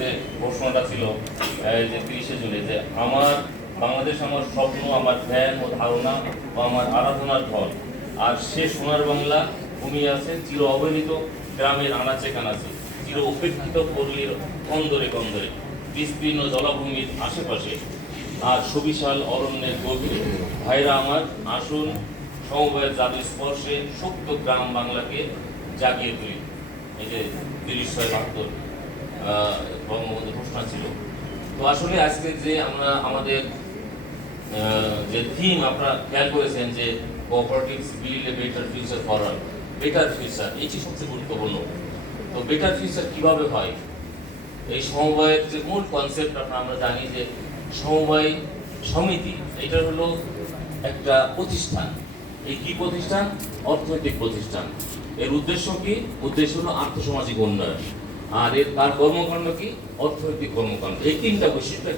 যে প্রশ্নটা ছিল যে 30শে জুলাই, যে আমার বাংলাদেশ আমার স্বপ্ন, আমার ধ্যান ও ধারণা ও আমার আরাধনার ফল। আর সে সোনার বাংলা ঘুমিয়ে আছে চির অবহেলিত গ্রামের আনাচে কানাচে, চির উপেক্ষিত পল্লীর কন্দরে কন্দরে, বিস্তীর্ণ জলাভূমির আশেপাশে আর সুবিশাল অরণ্যের গভীরে। ভাইরা আমার, আসুন সমবায়ের জাদু স্পর্শে সুপ্ত গ্রাম বাংলাকে জাগিয়ে তুলি। এই যে 3072 বঙ্গবন্ধু ঘোষণা ছিল। তো আসলে আজকে যে আমরা আমাদের যে থিম আপনারা খেয়াল করেছেন যে cooperatives build a better future for all, better future, এটি সবচেয়ে গুরুত্বপূর্ণ। তো বেটার ফিউচার কিভাবে হয়? এই সমবায়ের যে মূল কনসেপ্ট আমরা জানি যে সমবায় সমিতি এটা হলো একটা প্রতিষ্ঠান। এই কি প্রতিষ্ঠান? অর্থনৈতিক প্রতিষ্ঠান। এর উদ্দেশ্য কি? উদ্দেশ্য হলো আর্থসামাজিক উন্নয়ন। আর তার কর্মকাণ্ড কি? অর্থনৈতিক কর্মকাণ্ড। এই তিনটা বৈশিষ্ট্য